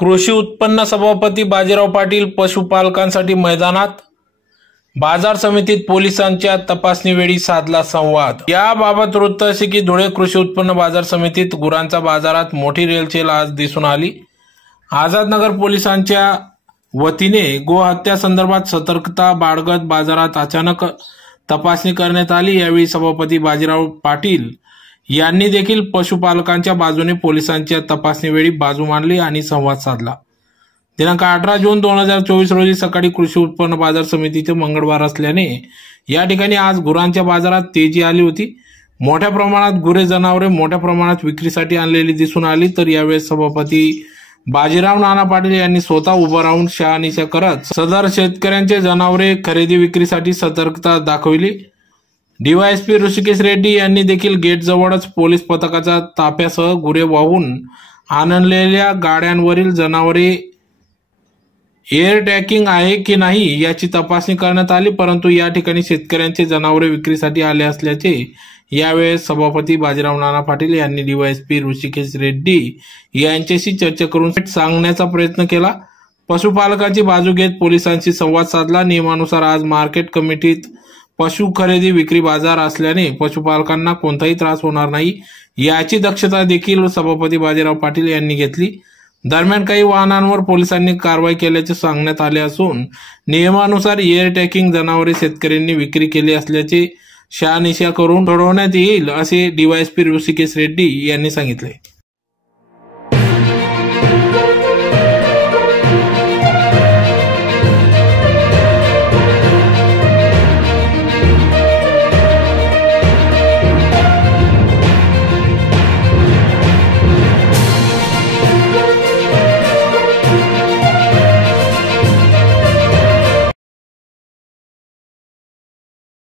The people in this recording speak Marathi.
कृषी उत्पन्न सभापती बाजीराव पाटील पशुपालकांसाठी मैदानात. बाजार समितीत पोलिसांच्या तपासणीवेळी साधला संवाद. याबाबत वृत्त असे की धुळे कृषी उत्पन्न बाजार समितीत गुरांचा बाजारात मोठी रेलचेल आज दिसून आली. आझादनगर पोलिसांच्या वतीने गोहत्या संदर्भात सतर्कता बाळगत बाजारात अचानक तपासणी करण्यात आली. यावेळी सभापती बाजीराव पाटील यांनी देखील पशुपालकांच्या बाजूने पोलिसांच्या तपासणीवेळी बाजू मांडली आणि संवाद साधला. दिनांक अठरा जून दोन हजार चोवीस रोजी सकाळी कृषी उत्पन्न बाजार समितीचे मंगळवार असल्याने या ठिकाणी आज गुरांच्या बाजारात तेजी आली होती. मोठ्या प्रमाणात गुरे जनावरे मोठ्या प्रमाणात विक्रीसाठी आणलेली दिसून आली. तर यावेळेस सभापती बाजीराव नाना पाटील यांनी स्वतः उभं राहून शहानिशा करत सदर शेतकऱ्यांचे जनावरे खरेदी विक्रीसाठी सतर्कता दाखवली. डीवायएसपी ऋषिकेश रेड्डी यांनी देखील गेट जवळच पोलीस पथकाच्या ताफ्यासह गुरे वाहून आणलेल्या गाड्यांवरील जनावरे एअर टॅकिंग आहे की नाही याची तपासणी करण्यात आली परंतु या ठिकाणी शेतकऱ्यांचे जनावरे विक्रीसाठी आले असल्याचे यावेळेस सभापती बाजीराव नाना पाटील यांनी डीवायएसपी ऋषिकेश रेड्डी यांच्याशी चर्चा करून सांगण्याचा प्रयत्न केला. पशुपालकांची बाजू घेत पोलिसांशी संवाद साधला. नियमानुसार आज मार्केट कमिटीत पशु खरेदी विक्री बाजार असल्याने पशुपालकांना कोणताही त्रास होणार नाही याची दक्षता देखील सभापती बाजीराव पाटील यांनी घेतली. दरम्यान काही वाहनांवर पोलिसांनी कारवाई केल्याचे सांगण्यात आले असून नियमानुसार एअर टॅकिंग जनावरे शेतकऱ्यांनी विक्री केली असल्याचे शहानिशा करून ठरवण्यात येईल असे डीवायएसपी ऋषिकेश रेड्डी यांनी सांगितले.